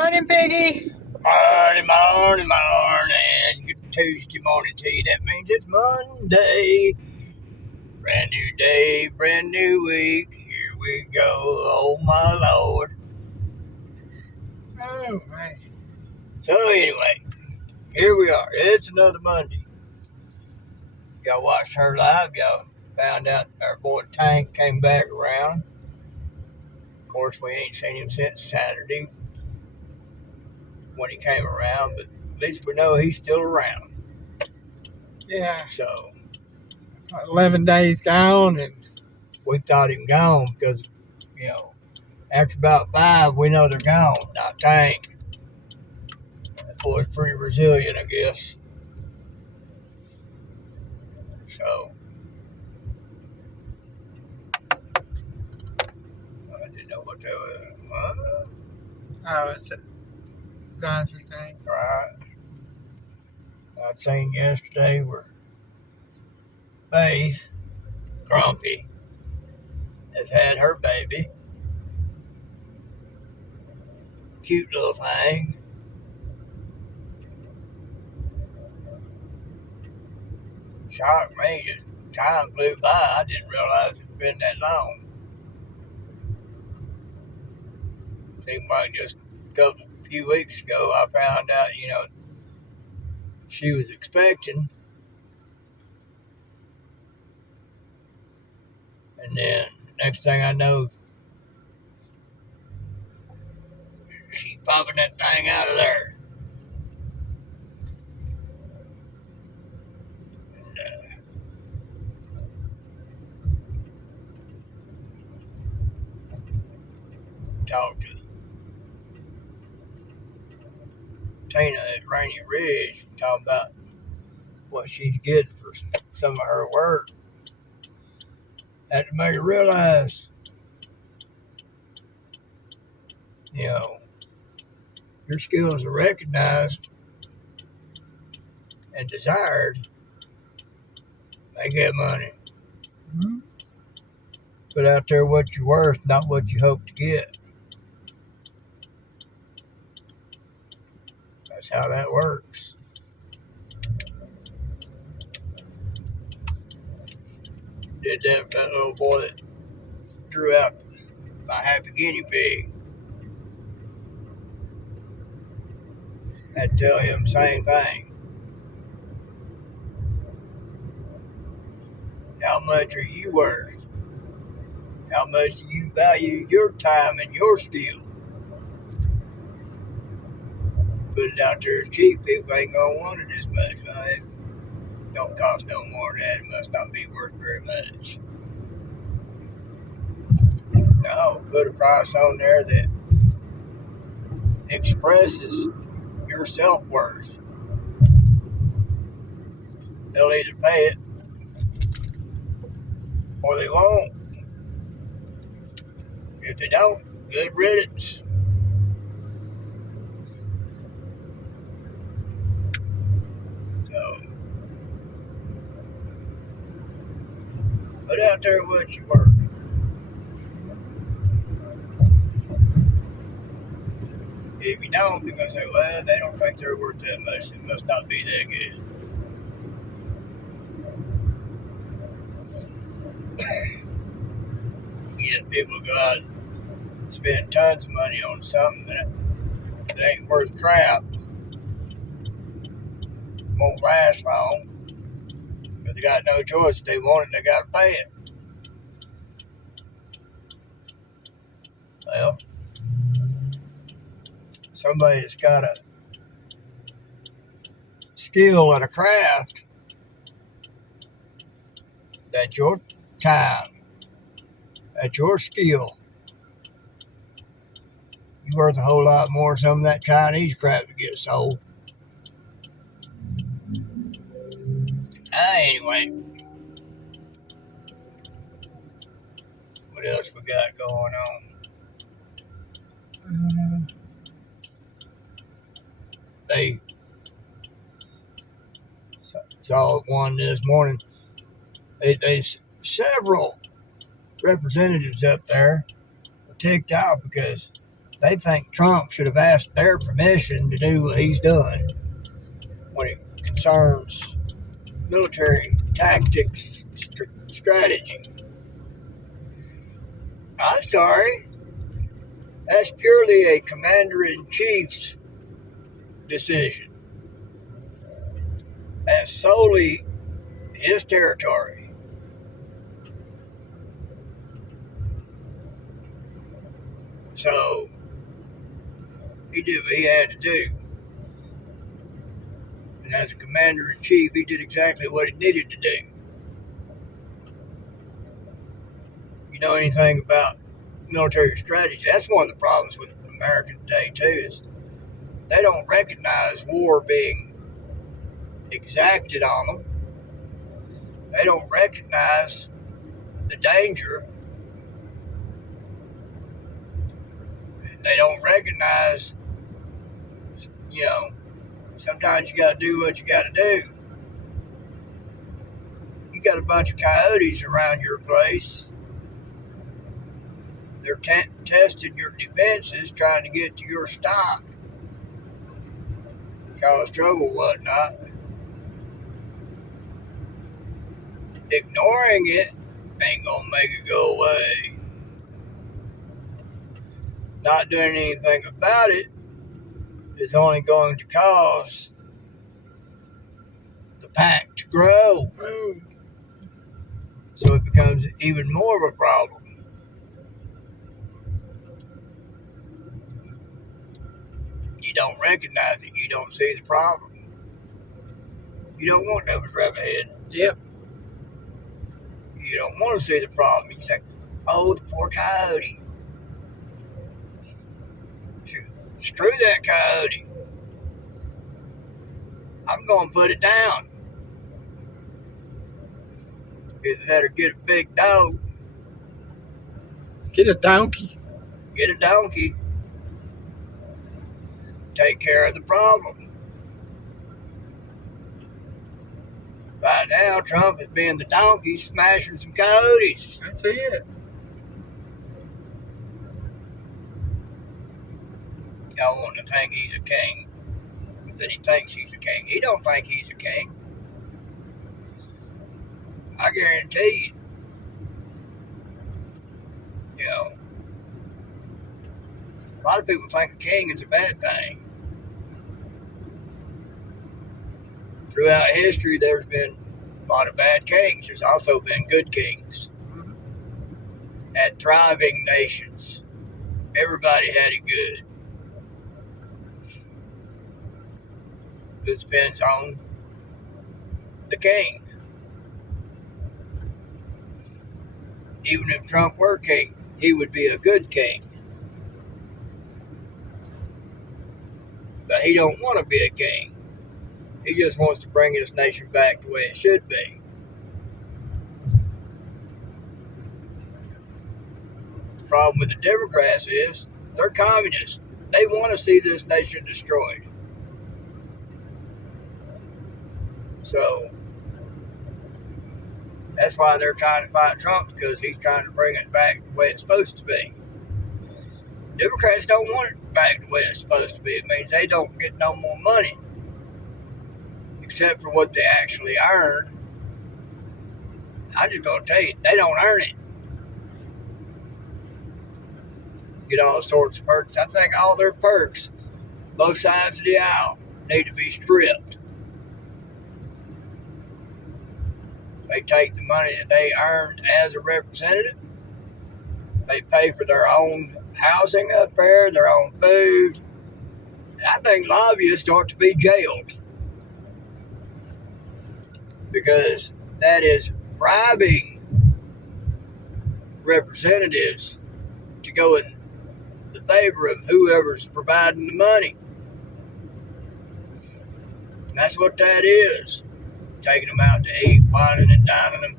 Morning, Piggy. Morning. Good Tuesday morning to you. That means it's Monday. Brand new day, brand new week. Here we go. Oh, my Lord. Oh, my. So, anyway, here we are. It's another Monday. Y'all watched her live. Y'all found out our boy Tank came back around. Of course, we ain't seen him since Saturday when he came around, but at least we know he's still around. Yeah, So, 11 days gone, and we thought him gone because, after about 5, we know they're gone. Not Tank. That boy's pretty resilient, I guess. So, I didn't know what that was. it's a geyser thing. Right. I'd seen yesterday where Faith, Grumpy, has had her baby. Cute little thing. Shocked me. Just time flew by. I didn't realize it'd been that long. Seemed like just a few weeks ago I found out, she was expecting. And then next thing I know, she's popping that thing out of there. And, talked to Tina at Rainy Ridge, talking about what she's getting for some of her work. Had to make her realize, your skills are recognized and desired. Make that money. Mm-hmm. Put out there what you're worth, not what you hope to get. That's how that works. Did that with that little boy that drew out my happy guinea pig. Had to tell him the same thing. How much are you worth? How much do you value your time and your skill? Put it out there as cheap, people ain't gonna want it as much. It don't cost no more than that. It must not be worth very much. No, put a price on there that expresses your self-worth. They'll either pay it or they won't. If they don't, good riddance. So, put out there what you worth. If you don't, they're going to say, well, they don't think they're worth that much. It must not be that good. Yet people go out and spend tons of money on something that ain't worth crap. Won't last long. Because they got no choice. If they want it, they got to pay it. Well, somebody that's got a skill and a craft, that's your time, that's your skill. You're worth a whole lot more than some of that Chinese crap to get sold. Anyway, what else we got going on? They saw one this morning. There's several representatives up there ticked out because they think Trump should have asked their permission to do what he's done when it concerns military tactics, strategy. I'm sorry. That's purely a commander-in-chief's decision. That's solely his territory. So, he did what he had to do. And as a commander-in-chief, he did exactly what he needed to do. You know anything about military strategy? That's one of the problems with America today, too, is they don't recognize war being exacted on them. They don't recognize the danger. They don't recognize, sometimes you got to do what you got to do. You got a bunch of coyotes around your place. They're testing your defenses, trying to get to your stock, cause trouble, whatnot. Ignoring it ain't gonna make it go away. Not doing anything about it is only going to cause the pack to grow. So it becomes even more of a problem. You don't recognize it. You don't see the problem. You don't want to grab ahead. Yep. You don't want to see the problem. You say, oh, the poor coyote. Screw that coyote. I'm going to put it down. Either that or get a big dog. Get a donkey. Get a donkey. Take care of the problem. Right now, Trump is being the donkey smashing some coyotes. That's it. Y'all want to think he's a king, but then he thinks he's a king. He don't think he's a king. I guarantee you. A lot of people think a king is a bad thing. Throughout history, there's been a lot of bad kings. There's also been good kings. Had thriving nations. Everybody had it good. This depends on the king. Even if Trump were king, he would be a good king. But he don't want to be a king. He just wants to bring his nation back the way it should be. The problem with the Democrats is they're communists. They want to see this nation destroyed. So that's why they're trying to fight Trump, because he's trying to bring it back the way it's supposed to be. Democrats don't want it back the way it's supposed to be. It means they don't get no more money, except for what they actually earn. I'm just going to tell you, they don't earn it. Get all sorts of perks. I think all their perks, both sides of the aisle, need to be stripped. They take the money that they earned as a representative. They pay for their own housing up there, their own food. I think lobbyists ought to be jailed, because that is bribing representatives to go in the favor of whoever's providing the money. And that's what that is. Taking them out to eat, wining and dining them.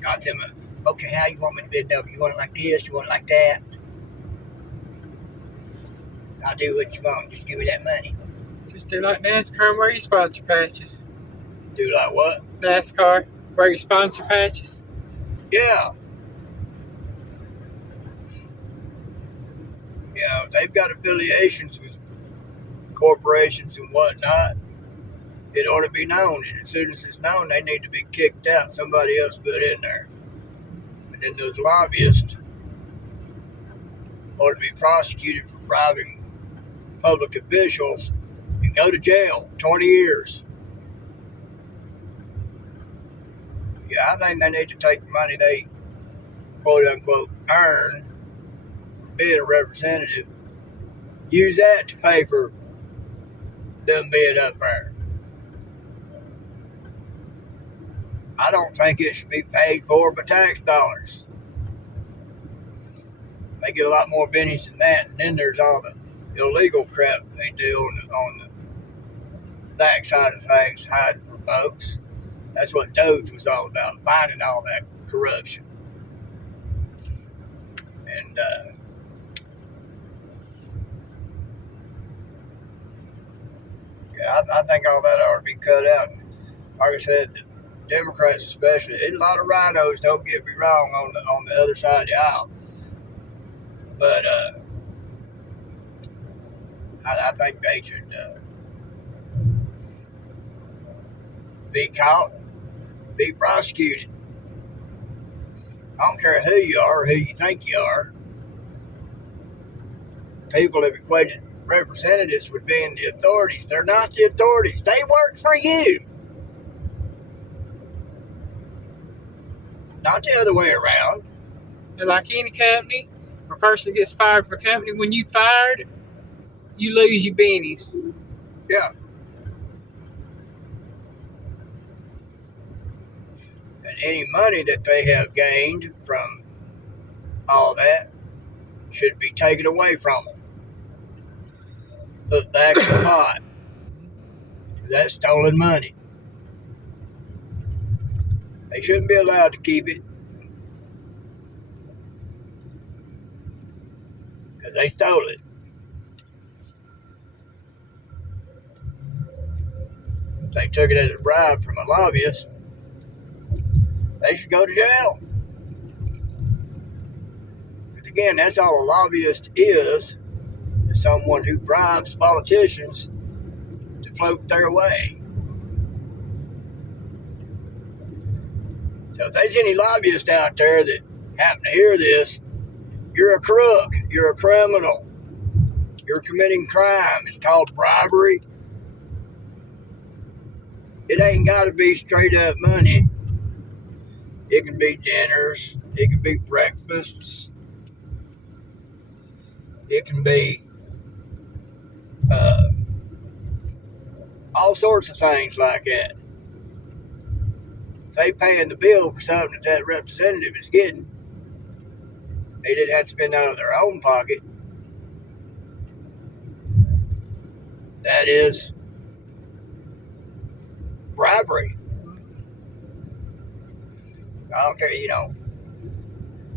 Got them, okay, how you want me to bid up? You want it like this? You want it like that? I'll do what you want. Just give me that money. Just do like NASCAR and wear your sponsor patches. Do like what? NASCAR, wear your sponsor patches. Yeah. they've got affiliations with corporations and whatnot. It ought to be known, and as soon as it's known, they need to be kicked out. Somebody else put in there. And then those lobbyists ought to be prosecuted for bribing public officials and go to jail 20 years. Yeah, I think they need to take the money they quote unquote earn being a representative, use that to pay for them being up there. I don't think it should be paid for by tax dollars. They get a lot more business than that, and then there's all the illegal crap they do on the backside of things, hiding from folks. That's what Doge was all about, finding all that corruption. And I think all that ought to be cut out. Like I said, the Democrats especially, there's a lot of rhinos, don't get me wrong, on the other side of the aisle. But I think they should be caught, be prosecuted. I don't care who you are or who you think you are. People have equated representatives with being the authorities. They're not the authorities. They work for you. Not the other way around. And like any company, a person gets fired from a company, when you fired, you lose your bennies. Yeah. And any money that they have gained from all that should be taken away from them. Put back in the pot. That's stolen money. They shouldn't be allowed to keep it because they stole it. They took it as a bribe from a lobbyist. They should go to jail. Because again, that's all a lobbyist is someone who bribes politicians to float their way. So if there's any lobbyists out there that happen to hear this, you're a crook, you're a criminal, you're committing crime. It's called bribery. It ain't got to be straight up money. It can be dinners, it can be breakfasts, it can be all sorts of things like that. If they paying the bill for something that representative is getting, they didn't have to spend out of their own pocket. That is bribery. I don't care,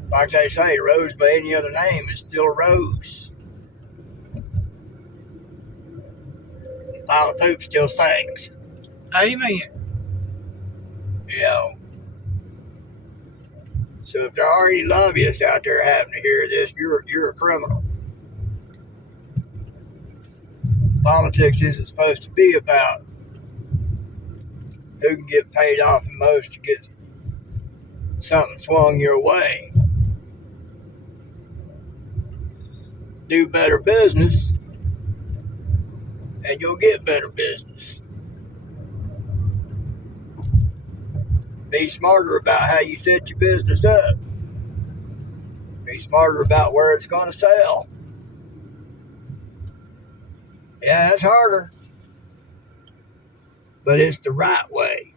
like they say, a rose by any other name is still a rose. A pile of poop still stinks. Amen. So if there are any lobbyists out there having to hear this, you're a criminal. Politics isn't supposed to be about who can get paid off the most to get something swung your way. Do better business, and you'll get better business. Be smarter about how you set your business up. Be smarter about where it's going to sell. Yeah, that's harder, but it's the right way.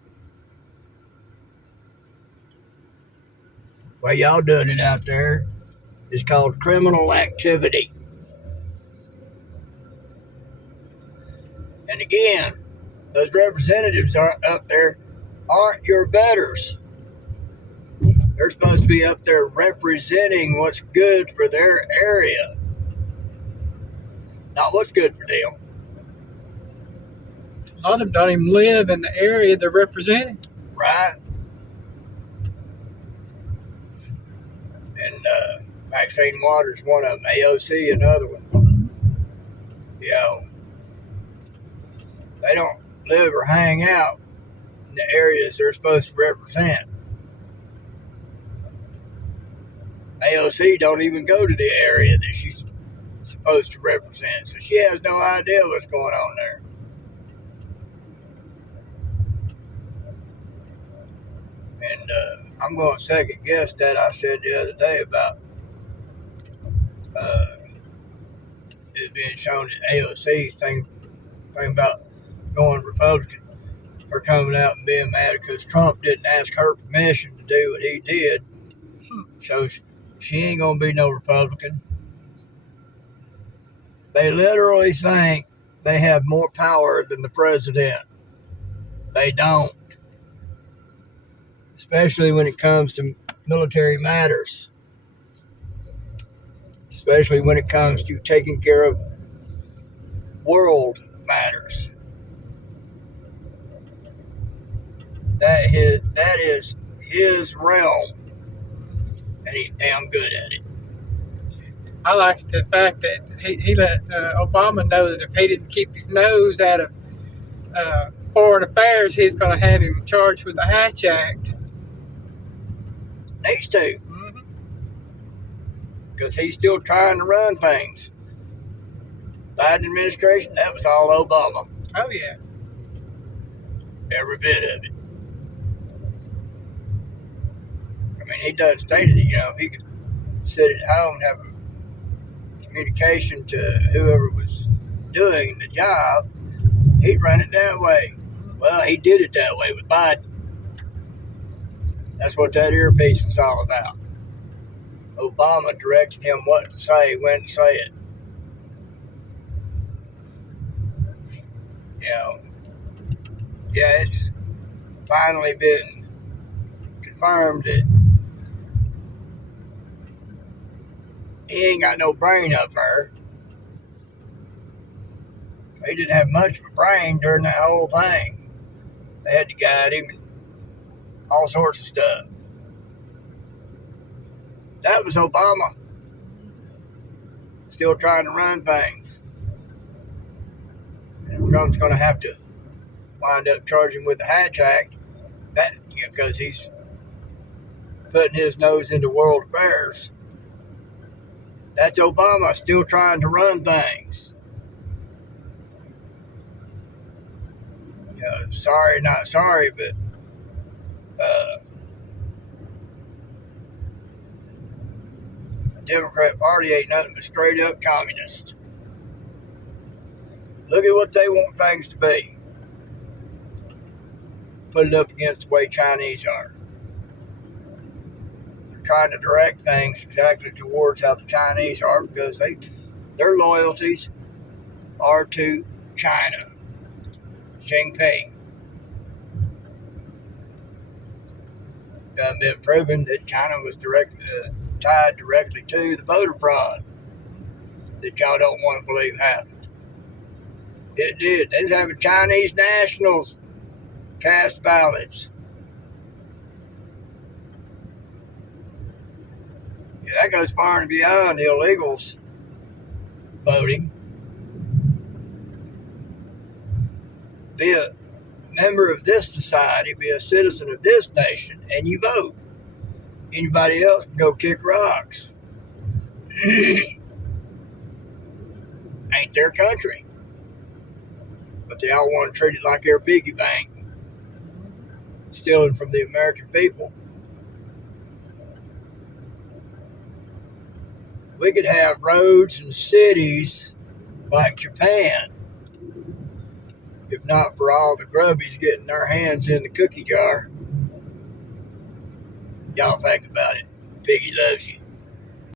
What y'all doing it out there is called criminal activity. And again, those representatives are up there aren't your betters. They're supposed to be up there representing what's good for their area, not what's good for them. A lot of them don't even live in the area they're representing. Right? And Maxine Waters, one of them. AOC, another one. You know, they don't live or hang out in the areas they're supposed to represent. AOC don't even go to the area that she's supposed to represent, so she has no idea what's going on there. And I'm going to second guess that I said the other day about it being shown that AOC's thing about going Republican, her coming out and being mad because Trump didn't ask her permission to do what he did. So she ain't going to be no Republican. They literally think they have more power than the president. They don't. Especially when it comes to military matters. Especially when it comes to taking care of world matters. That is his realm. And he's damn good at it. I like the fact that he let Obama know that if he didn't keep his nose out of foreign affairs, he's going to have him charged with the Hatch Act. Needs to. Because he's still trying to run things. Biden administration, that was all Obama. Oh, yeah. Every bit of it. I mean, he done stated it, if he could sit at home and have a communication to whoever was doing the job, he'd run it that way. Well, he did it that way with Biden. That's what that earpiece was all about. Obama directed him what to say, when to say it. Yeah, it's finally been confirmed that he ain't got no brain up there. He didn't have much of a brain during that whole thing. They had to guide him and all sorts of stuff. That was Obama. Still trying to run things. And Trump's going to have to wind up charging with the Hatch Act, because he's putting his nose into world affairs. That's Obama still trying to run things. Sorry, not sorry, but the Democrat Party ain't nothing but straight up communist. Look at what they want things to be. Put it up against the way Chinese are. They're trying to direct things exactly towards how the Chinese are, because their loyalties are to China. Jinping. It's been proven that China was tied directly to the voter fraud that y'all don't want to believe happened. It did. They was having Chinese nationals cast ballots. Yeah, that goes far and beyond illegals voting. Be a member of this society, be a citizen of this nation, and you vote. Anybody else can go kick rocks. Ain't their country. But they all want to treat it like their piggy bank. Stealing from the American people. We could have roads and cities like Japan, if not for all the grubbies getting their hands in the cookie jar. Y'all think about it. Piggy loves you.